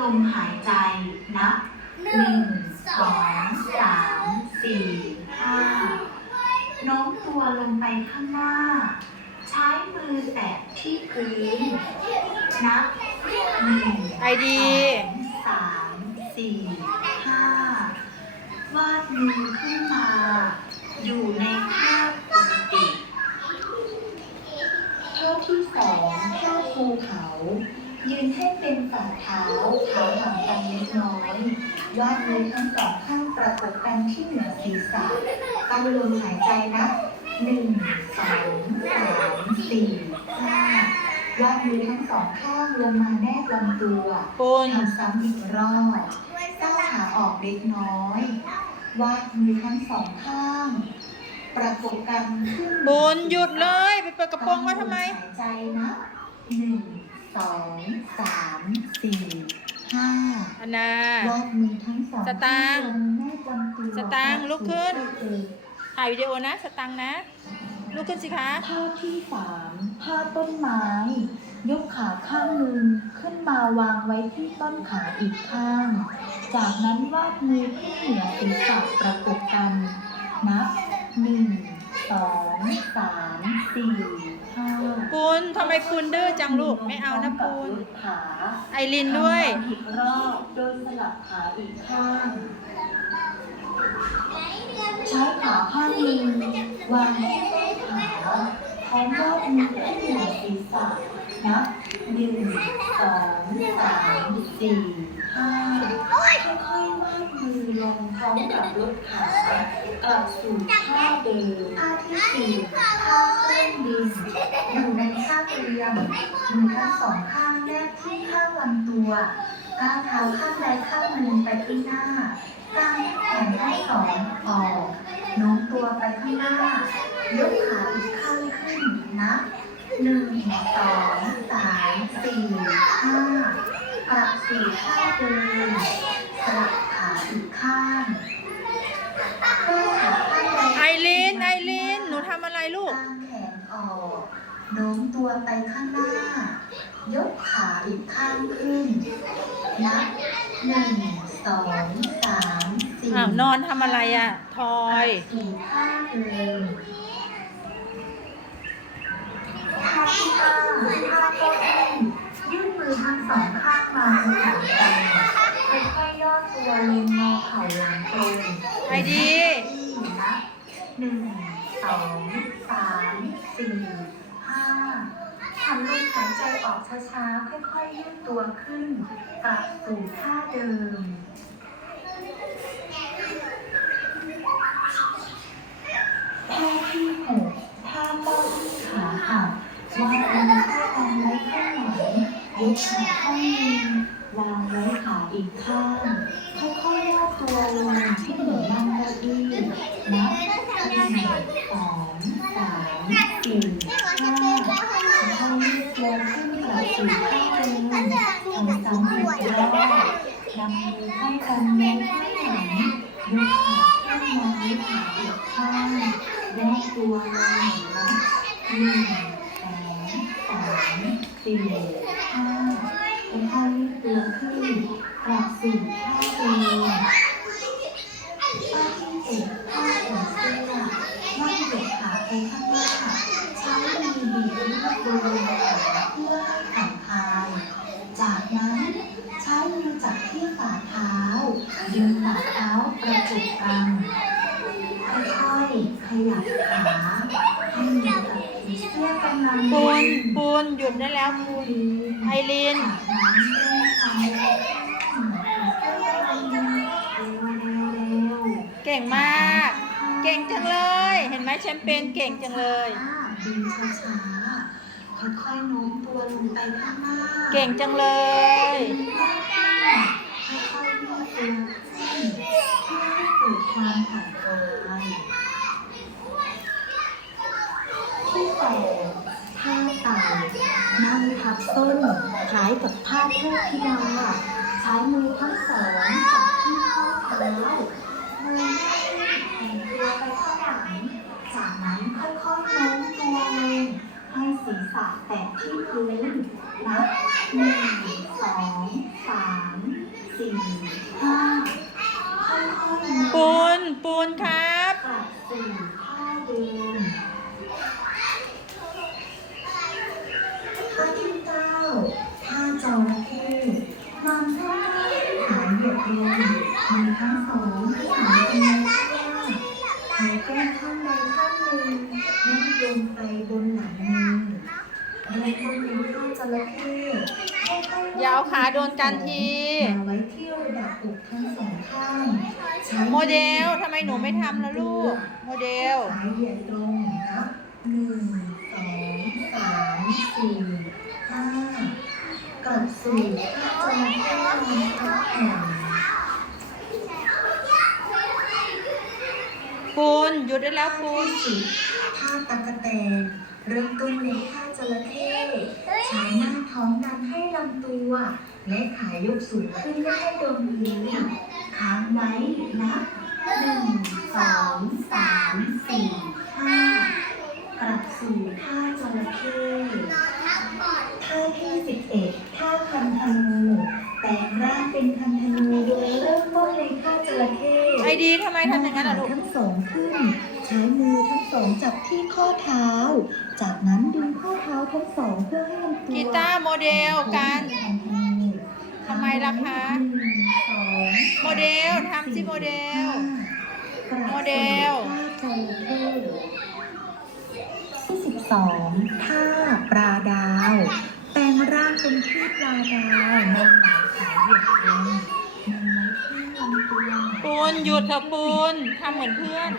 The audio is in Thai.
ลมหายใจนับหนึ่งสองสามสี่ห้าโน้มตัวลงไปข้างหน้า ใช้มือแตะที่พื้น นับหนึ่งไอดีสองสามสี่ห้าวาดมือขึ้นมา อยู่ในท่าปกติท่าที่สองท่าภูเขา ยืนให้เป็นฝ่าเท้าเท้าห่างกันเล็กน้อยวาดมือทั้งสองข้างประกบกันที่เหนือศีรษะตั้งลมหายใจนับหนึ่งสองสามสี่ห้าวาดมือทั้งสองข้างลงมาแนบลำตัวปูนทำซ้ำอีกรอบก้าวขาออกเล็กน้อยวาดมือทั้งสองข้างประกบกันขึ้นปูนหยุดเลย ไปเปิดกระโปรงไว้ทำไมหายใจนะหนึ่ง สองสามสี่ห้าอันนาวาดมือทั้งสองสตางค์ ข้ลแนบลำตัวสตางค์ลุกขึ้น เอวถ่ายวิดีโอนะ สตังค์นะ ลุกขึ้นสิคะท่าที่สามท่าต้นไม้ ยกขาข้างหนึ่งขึ้นมาวางไว้ที่ต้นขาอีกข้าง จากนั้นวาดมือขึ้นเหนือศีรษะประกบกัน นับหนึ่งสองสามสี่ห้าปูนทำไมปูนดื้อจังลูกไม่เอานะปูนขาไอรินด้วยทำซ้ำอีกรอบโดยสลับขาอีกข้างใช้ขาข้างหนึ่งวางที่ต้นขาพร้อมวาดมือขึ้นเหนือศีรษะนับหนึ่งสองสามสี่ห้าค่อยๆวาดมือ ลงพร้อมกับลดขากลับสู่ท่าเดิมท่าที่สี่ท่าเครื่องบินอยู่ในท่าเตรียมมือทั้งสองข้างแนบที่ข้างลำตัวก้าวเท้าข้างใดข้างหนึ่งไปที่หน้ากางแขนทั้งสองออกโน้มตัวไปข้างหน้า ท่าเดิมสลับขาอีกข้างก้าวขาข้างใดไอรินไอรินหนูทำอะไรลูกกางแขนออกโน้มตัวไปข้างหน้า ยกขาอีกข้างขึ้น นับหนึ่งสองสามสี่อ้าวนอนทำอะไรอะ ทอย สี่ท่าเดิมท่าที่ห้าท่าโต้เลมหายใจออกช้าๆ ค่อยๆยืดตัวขึ้นกลับสู่ท่าเดิม ท่าที่หกท่าป้อนขาหักวางมือข้างกันไว้ข้างหลังยกขาข้างหนึ่งวางไว้ขาอีกข้างค่อยๆย่อตัวลงที่เหนือนั่งเก้าอี้นับหนึ่งสองสามสี่ห้าค่อยๆยืดตัวขึ้นกลับ สู่ท่าเดิมทำซ้ำอีกรอบนำมือให้กันไว้ข้างหลังยกขาขึ้นมาไว้ขาอีกข้างยกตัวลงนับหนึ่งสองสามสี่ห้าค่อยๆยืดตัวขึ้นกลับสู่ท่าเดิมท่าที่เจ็ดท่าขนเสื้อนั่งเหยียดขาไปข้างหน้าใช้มือบีบลือดบริเประกบกันค่อยๆขยับขาให้มือกับผีเสื้อกำลังปูนปูนหยุดได้แล้วปูนไอรินจากนั้นเริ่มทำให้ผีเสื้อกำลังเร็วๆๆเก่งมาก เก่งจังเลย เห็นไหมแชมเปญเก่งจังเลย ดึงช้าๆค่อยๆโน้มตัวลงไปข้างหน้าเก่งจังเลยค่อยๆยืดตัวขึ้นเพื่อให้เกิดความผ่อนคลายที่สองท่าเต่านั่งทับ ส้นคล้ายกับท่าเทพธิดาใช้มือทั้งสองจับที่ข้อเท้ามือหน้าขึ้นแห่งตัวไปข้างหลังจากนั้นค่อยๆโน้มตัวลงให้ศีรษะแตะที่พื้นนับหนึ่งสองสามห้าค่อยๆนะปูน ปูนครับ กลับสู่ท่าเดิมท่า ริ่มต้นเป็นท่าจระเข้ค่อยๆอย่าเอาขาโดนกันทีวางไว้ที่ระดับอกทั้งสองข้างใช้โมเดลทำไมหนูไม่ทำล่ะลูก โมเดลขาเหยียดตรงนับหนึ่งสองสามสี่ห้ากลับสู่ท่าจระเข้นอนพักผ่อนปูนหยุดได้แล้วปูนที่สิบท่าตะกะแตน เริ่มต้นในท่าจระเข้ใช้หน้าท้องดันให้ลำตัว และขายกสูงขึ้นให้โดนพื้นค้างไว้นับหนึ่งสองสามสี่ห้ากลับสู่ท่าจระเข้ท่าที่สิบเอ็ด ทำไมทำอย่างนั้นล่ะลูก ทั้งสองขึ้น ใช้มือทั้งสองจับที่ข้อเท้า จากนั้นดึงข้อเท้าทั้งสองเพื่อให้ลำตัวกีตาร์โมเดลกัน ทำไมล่ะคะ หนึ่งสองโมเดลทำสิโมเดล ห้ากระโมเดลท่าจระเข้ที่สิบสองท่าปลาดาว แปลงร่างเป็นที่ปลาดาวนำหมายขาเหยียดลง หยุดเถอะปูนทำเหมือนเพื่อน